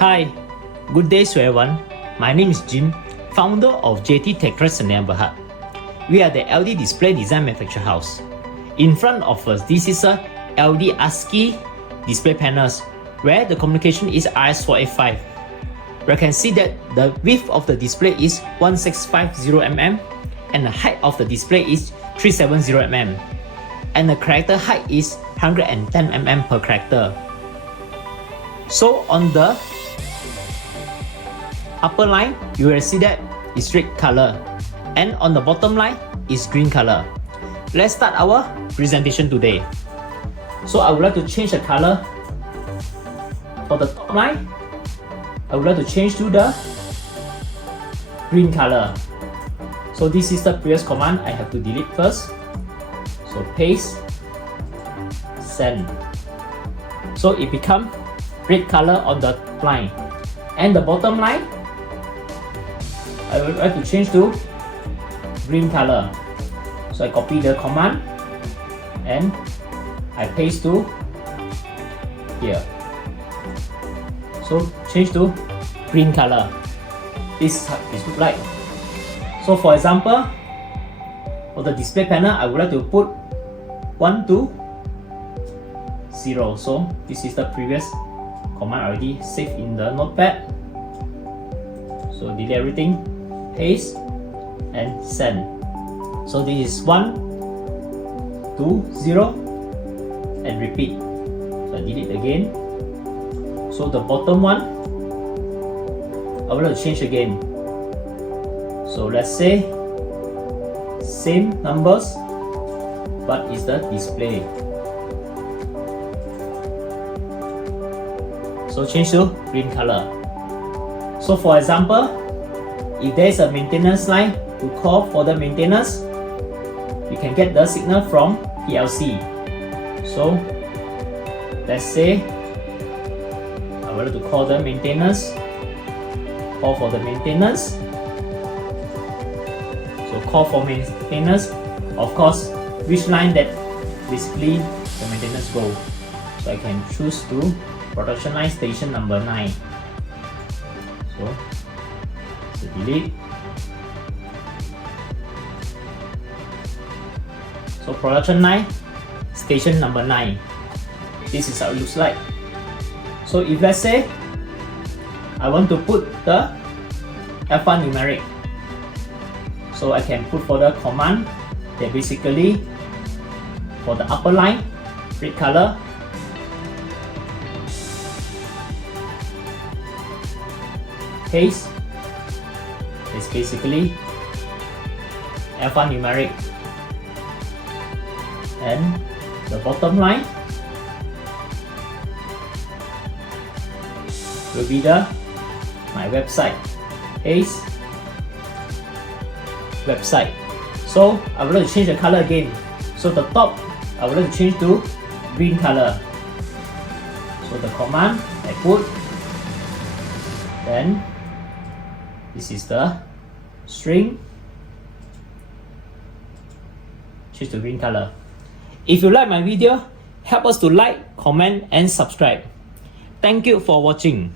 Hi, good day to everyone. My name is Jim, founder of JT Techtrust Berhad. We are the LED display design manufacturer house. In front of us, this is a LED ASCII display panels where the communication is RS485. We can see that the width of the display is 1650 mm and the height of the display is 370 mm and the character height is 110 mm per character. So on the upper line, you will see that it's red color and on the bottom line is green color. Let's start our presentation today. So I would like to change the color for the top line. I would like to change to the green color. So this is the previous command I have to delete first. So paste, send. So it becomes red color on the line. And the bottom line, I would like to change to green color. So I copy the command and I paste to here. So change to green color. This look like. So for example, for the display panel, I would like to put 1 to 0. So this is the previous command already saved in the notepad. So delete everything, paste and send. So this is 1 to 0 and repeat. So I delete again. So the bottom one, I would like to change again. So let's say same numbers, but it's the display. So change to green color. So for example, if there is a maintenance line to call for the maintenance, you can get the signal from PLC. So let's say I would like to call the maintenance, call for the maintenance. So call for maintenance, of course, which line that basically the maintenance go. So I can choose to production line station number 9. So delete. So production line station number 9. This is how it looks like. So if let's say I want to put the alphanumeric, so I can put for the command that basically for the upper line, red color, paste is basically alphanumeric, and the bottom line will be my website, paste website. So I would like to change the color again. So the top, I would like to change to green color. So the command I put, then this is the string, change to green color. If you like my video, help us to like, comment and subscribe. Thank you for watching.